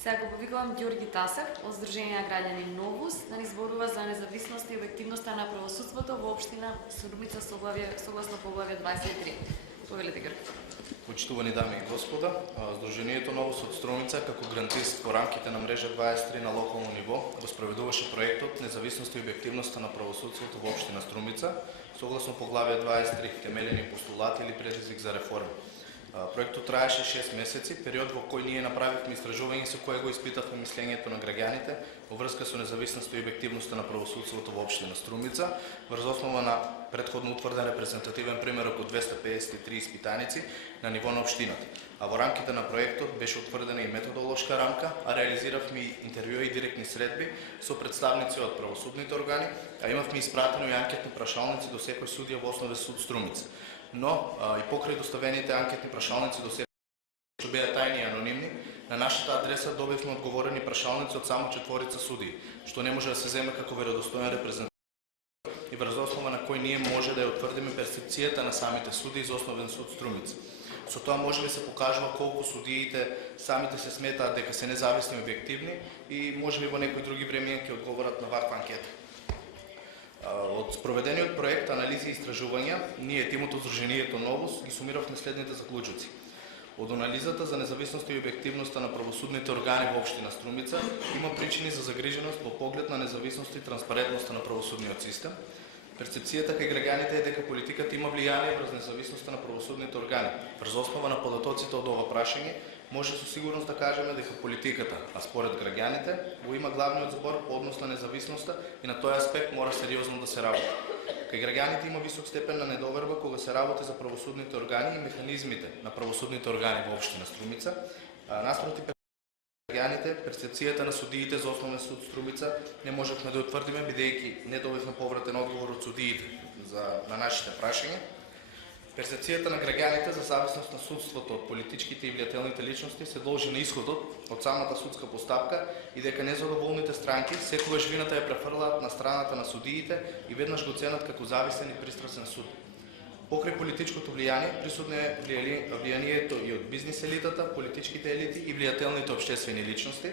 Сега го повикувам Ѓорги Тасев од Сдружение на граѓани Новус да ни зборува за независноста и објективноста на правосудството во општина Струмица согласно поглавје 23. Повелете, Ѓорги. Почитувани дами и господа, Сдружението Новус од Струмица како грантист во рамките на мрежа 23 на локално ниво го спроведуваше проектот Независност и објективноста на правосудството во општина Струмица согласно поглавје 23 темелени постулати или предизвик за реформа. Проектот траеше 6 месеци, период во кој ние направивме истражување со кое го испитавме мислењето на граѓаните во врска со независноста и објективноста на правосудството во општина Струмица, врз основа на претходно утврден репрезентативен примерок од 253 испитаници на ниво на општината. А во рамките на проектот беше утврдена и методолошка рамка, а реализиравме и интервјуи и директни средби со представници од правосудните органи, а имавме испратено и анкетни прашалници до секој судија во Основен суд Струмица. Но и покрај доставените анкетни прашалници до секој што беа тајни и анонимни, на нашата адреса добивме одговорени прашалници од само 4 судии, што не може да се земе како веродостоен репрезентатив и врз основа на кој ние може да ја утврдиме перцепцијата на самите судии за Основен суд Струмица. Со тоа може би се покажува колку судиите самите се сметаат дека се независни и објективни и може би во некои други времења ќе одговорат на ваква анкета. Од спроведениот проект анализи и истражувања, ние тимот од Сдружението Новус ги сумиравме следните заклучоци. Од анализата за независноста и објективноста на правосудните органи во општина Струмица има причини за загриженост во поглед на независноста и транспарентноста на правосудниот систем. Перцепцијата кај граѓаните е дека политиката има влијание врз независноста на правосудните органи. Врз основа на податоците од ова прашање, може со сигурност да кажеме дека политиката, а според граѓаните, го има главниот збор по однос на независноста и на тој аспект мора сериозно да се работи. Кај граѓаните има висок степен на недоверба кога се работи за правосудните органи и механизмите на правосудните органи во општина Струмица. Наспроти граѓаните, перцепцијата на судиите за Основен суд Струмица не можевме да утврдиме бидејќи не добивме повратен одговор од судиите на нашите прашања. Перцепцијата на граѓаните за зависност на судството од политичките и влијателните личности се должи на исходот од самата судска постапка и дека незадоволните странки секогаш вината ја префрлаат на страната на судиите и веднаш го ценат како зависен и пристрасен суд. Покрај политичкото влијание, присутно е влијанието и од бизнис елитата, политичките елити и влијателните општествени личности.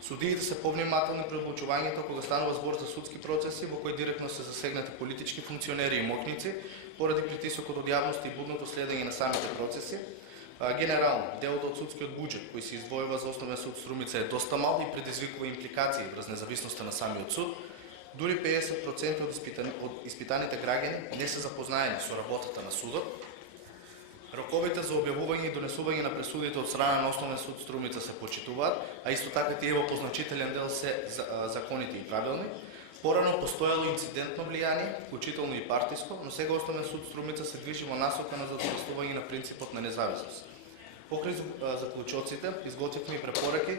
Судиите се повнимателни при одлучувањето кога станува збор за судски процеси во кои директно се засегнати политички функционери и мокници, поради притисокот од јавност и будното следење на самите процеси. Генерално, делот од судскиот буџет кој се издвојува за Основен суд Струмица е доста мал и предизвикува импликации врз независноста на самиот суд. Дури 50% од испитаните граѓани не се запознаени со работата на судот. Роковите за објавување и донесување на пресудите од страна на Основен суд Струмица се почитуваат, а исто така тие во позначителен дел се законити и правилни. Порано постоело инцидентно влијание, вклучително и партиско, но сега Основен суд Струмица се движи во насока на задоволствување на принципот на независност. Покрај заклучоците, изготвивме и препораки,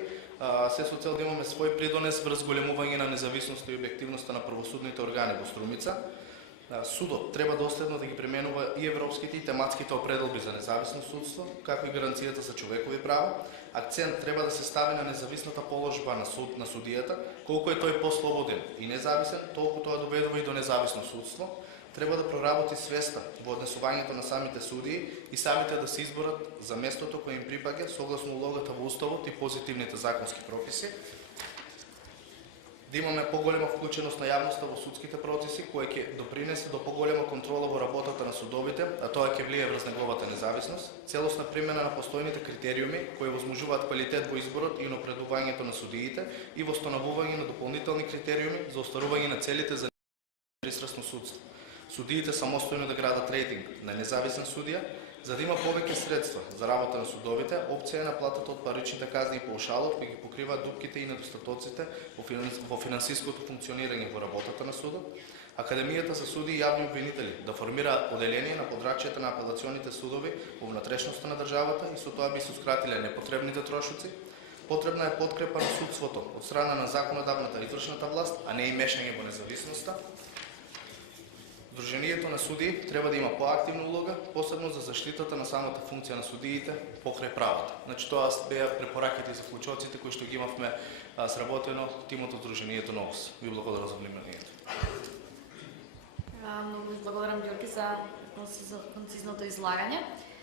се со цел да имаме свој придонес врз големување на независноста и објективноста на правосудните органи во Струмица. Судот треба доследно да ги применува и европските и тематските определби за независно судство, како и гаранцијата за човекови права. Акцент треба да се стави на независната положба на судијата, колку е тој послободен и независен, толку тоа доведува и до независно судство. Треба да проработи свеста во однесувањето на самите судии и самите да се изборат за местото кој им припаѓа согласно улогата во Уставот и позитивните законски прописи. Да имаме поголема вклученост на јавноста во судските процеси, кој ќе допринесе до поголема контрола во работата на судовите, а тоа ќе влие врз неговата независност, целосна примена на постојните критериуми кои возможуваат квалитет во изборот и напредувањето на судиите и восстановување на дополнителни критериуми за остварување на целите за пристрасно судство. Судиите самостојно да градат рейтинг на независен судија, за да има повеќе средства за работа на судовите, опција е на платата од паричните казни и паушалот кои ги покриваат дупките и недостатоците во финансиското функционирање во работата на судот. Академијата за суди и јавни обвинители да формира оделение на подрачјата на апелационите судови во внатрешноста на државата и со тоа би се скратиле непотребните трошоци. Потребна е подкрепа на судството од страна на законодавната и извршната власт, а не и мешање во независноста. Сдружението на судии треба да има поактивна улога, посебно за заштитата на самата функција на судиите покрај правата. Значи тоа беа препораките и заклучоците кои што ги имавме сработено тимот од Сдружението Новус. Ви благодарам за вниманието. Многу благодарам, Ѓорги, за концизното излагање.